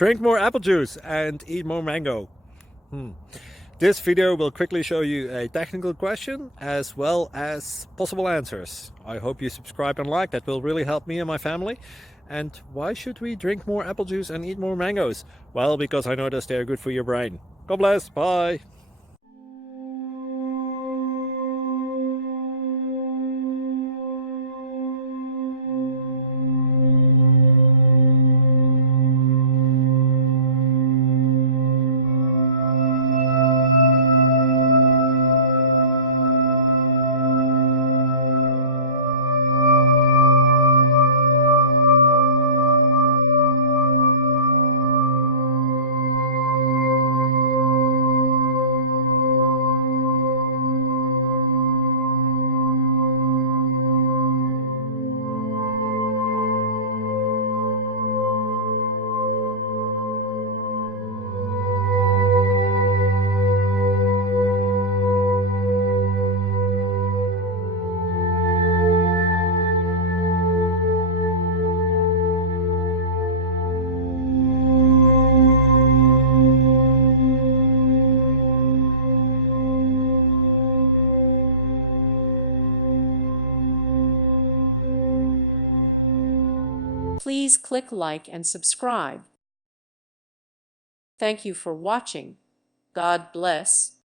Drink more apple juice and eat more mango. This video will quickly show you a technical question as well as possible answers. I hope you subscribe and like, that will really help me and my family. And why should we drink more apple juice and eat more mangoes? Well, because I noticed they're good for your brain. God bless, bye! Please click like and subscribe. Thank you for watching. God bless.